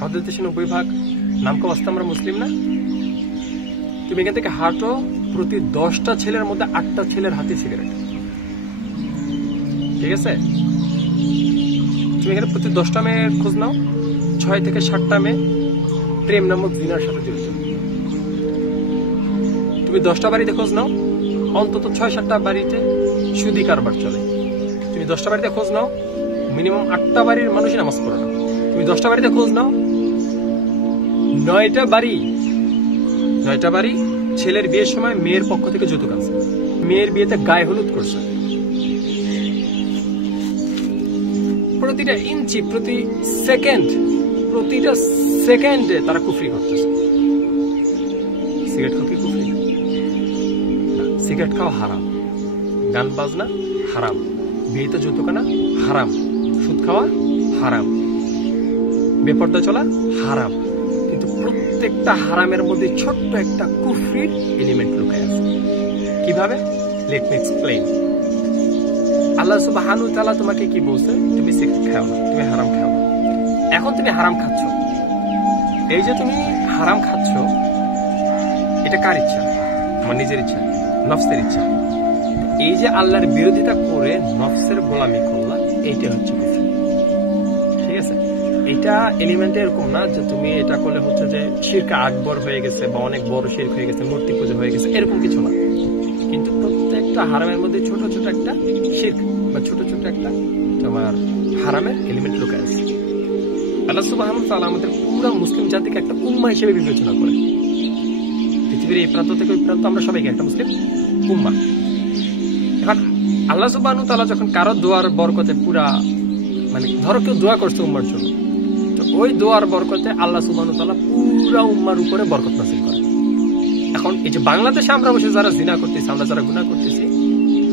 আমাদের দেশে 90% নাম কা অবস্থা আমরা মুসলিম না। তুমি এখান থেকে হাঁটো, প্রতি 10টা ছেলের মধ্যে 8টা ছেলের হাতে সিগারেট। ঠিক আছে, তুমি এখানে প্রতি 10টা মেয়ের খোঁজ নাও, 6 থেকে 7টা মেয়ে প্রেম নামক জিনার সাথে জড়িত। তুমি 10টা বাড়িতে খোঁজ নাও, অন্তত 6-7টা বাড়িতে সুদি কারবার চলে। তুমি 10টা বাড়িতে খোঁজ নাও, মিনিমাম 8টা বাড়ির মানুষই নামাজ পড়ে না। তুমি 10টা বাড়িতে খোঁজ নাও, 9টা বাড়ি ছেলের বিয়ের সময় মেয়ের পক্ষ থেকে যৌতুক আছে, মেয়ের বিয়েতে গায়ে হলুদ করছে। প্রতিটা ইঞ্চি, প্রতিটা সেকেন্ডে তারা কুফরি করতেছে। সিগারেট খাওয়া কি কুফরি? সিগারেট খাওয়া হারাম, গান বাজনা হারাম, বিয়েতে যৌতুক আনা হারাম, সুদ খাওয়া হারাম, বেপর্দা চলা হারাম। কিন্তু প্রত্যেকটা হারামের মধ্যে ছোট্ট একটা কুফরির এলিমেন্ট লুকায় আছে। কিভাবে? Let me explain. আল্লাহ সুবহানাহু ওয়া তাআলা তোমাকে কি বলছে? তুমি সিগারেট খাও না, তুমি হারাম খাও না। এখন তুমি হারাম খাচ্ছ। এই যে তুমি হারাম খাচ্ছ, এটা কার ইচ্ছা? আমার নিজের ইচ্ছা, নফসের ইচ্ছা। এই যে আল্লাহর বিরোধিতা করে নফসের গোলামি করলা, এইটা হচ্ছে কুফর। ঠিক আছে, এটা এলিমেন্টে এরকম না যে তুমি এটা করলে হচ্ছে যে শিরক আকবর হয়ে গেছে বা অনেক বড় শিরক হয়ে গেছে, মূর্তি পূজা হয়ে গেছে, এরকম কিছু না। কিন্তু প্রত্যেকটা হারামের মধ্যে ছোট ছোট একটা শিরক বা ছোট ছোট একটা তোমার হারামের এলিমেন্ট লুকায় আছে। আল্লাহ সুবহানাহু ওয়া তাআলা আমাদের পুরো মুসলিম জাতিকে একটা উম্মাহ হিসেবে বিবেচনা করে। পৃথিবীর এই প্রান্ত থেকে ওই প্রান্ত আমরা সবাইকে একটা মুসলিম উম্মাহ। এখন আল্লাহ সুবহানাহু ওয়া তাআলা যখন কারো দোয়ার বরকতে পুরা, মানে ধরো কেউ দোয়া করছে উম্মার জন্য, তো ওই দোয়ার বরকতে আল্লাহ সুবহানাহু ওয়া তাআলা পুরা উম্মার উপরে বরকত নাযিল করে। এখন এই যে বাংলাদেশে আমরা বসে যারা জিনা করতেছি, আমরা যারা গুনাহ করতেছি,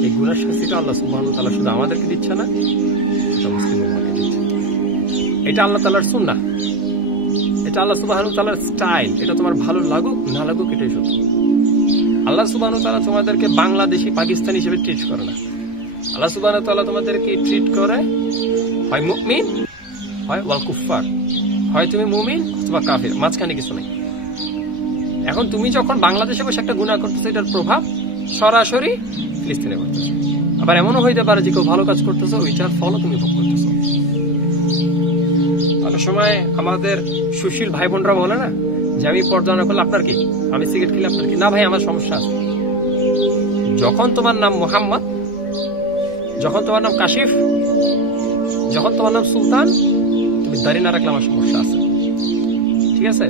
এই গুনার শাস্তিটা আল্লাহ সুবহানাহু ওয়া তাআলা শুধু আমাদেরকে দিচ্ছে না, এটা মুসলিম উম্মাহকে দিচ্ছে। এটা আল্লাহ তাআলার সুন্নাহ, এটা আল্লাহ সুবহানাহু ওয়া তাআলার স্টাইল। এটা তোমার ভালো লাগুক না লাগুক, এটাই সত্য। আল্লাহ সুবহানাহু ওয়া তাআলা তোমাদেরকে বাংলাদেশি পাকিস্তানি হিসেবে ট্রিট করে না। আল্লাহ সুবহানাহু ওয়া তাআলা তোমাদেরকে ট্রিট করে হয় মুমিন, হয় ওয়াল কুফার, হয় তুমি মুমিন অথবা কাফির, মাঝখানে কিছু নেই। এখন তুমি যখন বাংলাদেশে বসে একটা গুনাহ করতেছো, এটার প্রভাব সরাসরি ফিলিস্তিনে করতেছো। আবার এমনও হইতে পারে যে কেউ ভালো কাজ করতেছো, ওইটার ফলও তুমি ভোগ করতেছো। অনেক সময় আমাদের সুশীল ভাই বোনরা বলে না যে আমি পর্দা না করলে আপনার কি, আমি সিগারেট খেলে আপনার কি? না ভাই, আমার সমস্যা আছে। যখন তোমার নাম মোহাম্মদ, যখন তোমার নাম কাশিফ, যখন তোমার নাম সুলতান, তুমি দাড়ি না রাখলে আমার সমস্যা আছে। ঠিক আছে,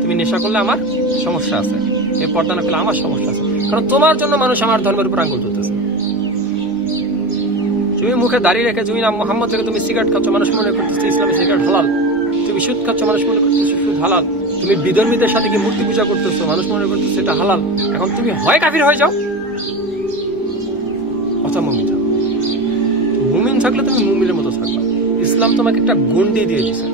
তুমি নেশা করলে আমার সমস্যা আছে, এই পর্দা না করলে আমার সমস্যা আছে। কারণ তোমার জন্য মানুষ আমার ধর্মের উপর আঙ্গুল তুলতেছে। তুমি মুখে দাঁড়িয়ে রেখে তুমি নাম মোহাম্মদ থেকে তুমি সিগারেট খাচ্ছ, মানুষ মনে করতেছে ইসলামে সিগারেট হালাল। তুমি সুদ খাচ্ছ, মানুষ মনে করতেছে সুদ হালাল। তুমি বিধর্মীদের সাথে কি মূর্তি পূজা করতেছো, মানুষ মনে করতেছে এটা হালাল। এখন তুমি হয় কাফির হয়ে যাও অথবা মুমিন থাকো। মুমিন থাকলে তুমি মুমিনের মতো থাকবা। ইসলাম তোমাকে একটা গন্ডি দিয়ে দিছে,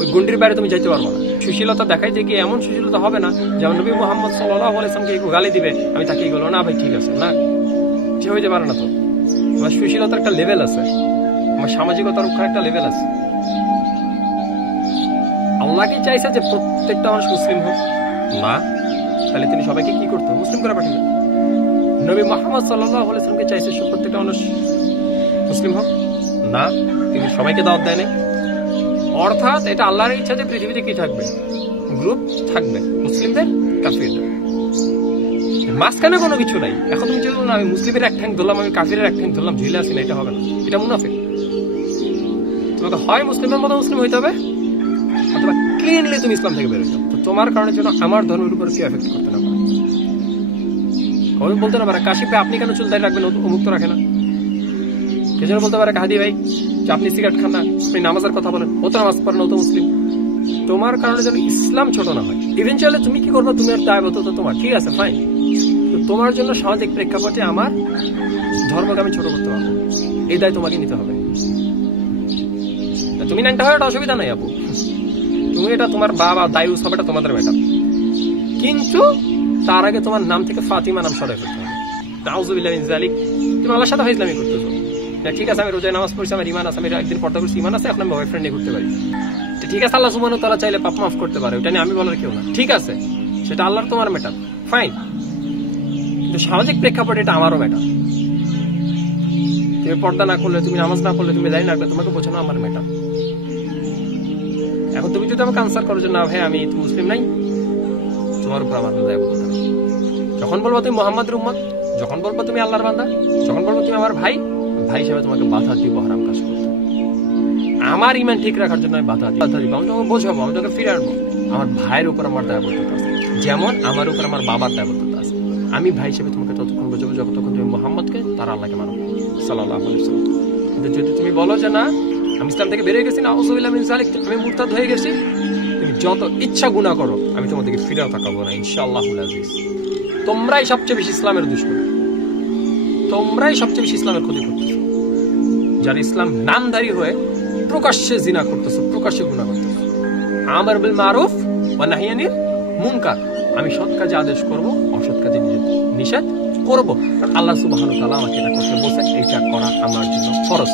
ওই গন্ডির বাইরে তুমি যাইতে পারবো না। সুশীলতা দেখাইতে গিয়ে এমন সুশীলতা হবে না যেমন নবী মুহাম্মদ সাল্লাল্লাহু আলাইহি ওয়াসাল্লামকে গালি দিবে, আমি তাকে বলবো না ভাই ঠিক আছে, না ঠিক হইতে পারে না। তো আমার সুশীলতার একটা লেভেল আছে, আমার সামাজিকতার উপর একটা লেভেল আছে। আল্লাহ কি চাইছে যে প্রত্যেকটা মানুষ মুসলিম হোক? না, তাহলে তিনি সবাইকে কি করতো? মুসলিম করে পাঠালেন। নবী মুহাম্মদ সাল্লাল্লাহু আলাইহি ওয়াসাল্লামকে চাইছে প্রত্যেকটা মানুষ মুসলিম হোক? না, তিনি সবাইকে দাওয়াত দেয় নাই। অর্থাৎ এটা আল্লাহর ইচ্ছা যে পৃথিবীতে কি থাকবে? গ্রুপ থাকবে, মুসলিমদের কাফিরদের, মাঝখানে কোনো কিছু নাই। এখন তুমি চলো না আমি মুসলিমের এক ঠ্যাং ধরলাম, আমি কাফিরের এক ঠ্যাং ধরলাম, ঝুলে আসি না, এটা হবে না, এটা মুনাফিক। তোমাকে হয় মুসলিমের মতো মুসলিম হইতে হবে অথবা ক্লিনলি তুমি ইসলাম থেকে বেরোতে হবে। তো তোমার কারণে যেন আমার ধর্মের উপর কি এফেক্ট করতে না পারে। আমি বলতে না পারে কাশিফ ভাই আপনি কেন চুল দাঁড়িয়ে রাখবেন, অমুক তো রাখে না। কে যেন বলতে পারে কাহাদি ভাই যে আপনি সিগারেট খান না, আপনি নামাজের কথা বলেন, ও তো নামাজ পড়েন, ও তো মুসলিম। তোমার কারণে যেন ইসলাম ছোট না হয়। ইভেনচুয়ালি তুমি কি করবো, তুমি আর দায়বদ্ধতা তোমার, ঠিক আছে ফাইন। তোমার জন্য সামাজিক প্রেক্ষাপটে আমার ধর্মকে আমি ছোট করতে পারবো, এই দায় তোমাকে নিতে হবে। তুমি ন্যাংটা হয়, এটা অসুবিধা নাই আপু, তুমি এটা তোমার বাবা দায়ু সব, এটা তোমাদের ব্যাপার। কিন্তু তার আগে তোমার নাম থেকে ফাতিমা নাম সরাই ফেলতে হবে। নাউযুবিল্লাহি মিন যালিক। তুমি আল্লাহর সাথে ইসলামি করতেছো, ঠিক আছে আমি রোজায় নামাজ পড়ছি, আমার ইমান আছে, আমি একদিন পর্দা করছি, ইমান আছে, এখন আমি বয়ফ্রেন্ড নিয়ে ঘুরতে পারি। ঠিক আছে, আল্লাহ সুবহানাহু ওয়া তাআলা চাইলে পাপ মাফ করতে পারে, ওটা নিয়ে আমি বলার কেউ না। ঠিক আছে, সেটা আল্লাহর তোমার ম্যাটার, ফাইন। কিন্তু সামাজিক প্রেক্ষাপটে এটা আমারও ম্যাটার। তুমি পর্দা না করলে, তুমি নামাজ না পড়লে, তুমি দাঁড়িয়ে না রাখলে, তোমাকে বোঝানো আমার ম্যাটার। এখন তুমি যদি আমাকে আনসার করো যে না ভাই আমি মুসলিম নাই, তোমার উপর আমার দায়বদ্ধতা। যখন বলবো তুমি মুহাম্মাদের উম্মত, যখন বলবো তুমি আল্লাহর বান্দা, যখন বলবো তুমি আমার ভাই, ভাই হিসেবে তোমাকে বাধা দিব হারাম কাজ করতে। আমার ইমান ঠিক রাখার জন্য আমি বাধা দিব, আমি তোমাকে বোঝাবো, আমি তোকে ফিরে আনবো। আমার ভাইয়ের উপর আমার দায়বদ্ধতা আছে, যেমন আমার উপর আমার বাবার দায়বদ্ধতা আছে। আমি ভাই হিসেবে তোমাকে ততক্ষণ বোঝাবো যতক্ষণ তুমি মুহাম্মদকে, তার আল্লাহকে মানো, সাল্লাল্লাহু আলাইহি ওয়াসাল্লাম। কিন্তু যদি তুমি বলো যে না আমি ইসলাম থেকে বেরিয়ে গেছি, না আউযুবিল্লাহি মিন যালিক, আমি মুরতাদ হয়ে গেছি, তুমি যত ইচ্ছা গুনাহ করো, আমি তোমাদেরকে ফিরেও তাকাবো না, ইনশাআল্লাহুল আজিজ। তোমরাই সবচেয়ে বেশি ইসলামের দুশমন, তোমরাই সবচেয়ে বেশি ইসলামের ক্ষতি করতেছো। যারা ইসলাম নামধারী হয়ে প্রকাশ্যে জিনা করতেছো, প্রকাশ্যে গুনাহ করতেছো। আমর বিল মারুফ ওয়া নাহি আনিল মুনকার, আমি সৎ কাজে আদেশ করব, অসৎ কাজে নিষেধ করব। আল্লাহ সুবহানাহু ওয়া তাআলা আমাকে এটা করতে বলেছে, এটা করা আমার জন্য ফরজ।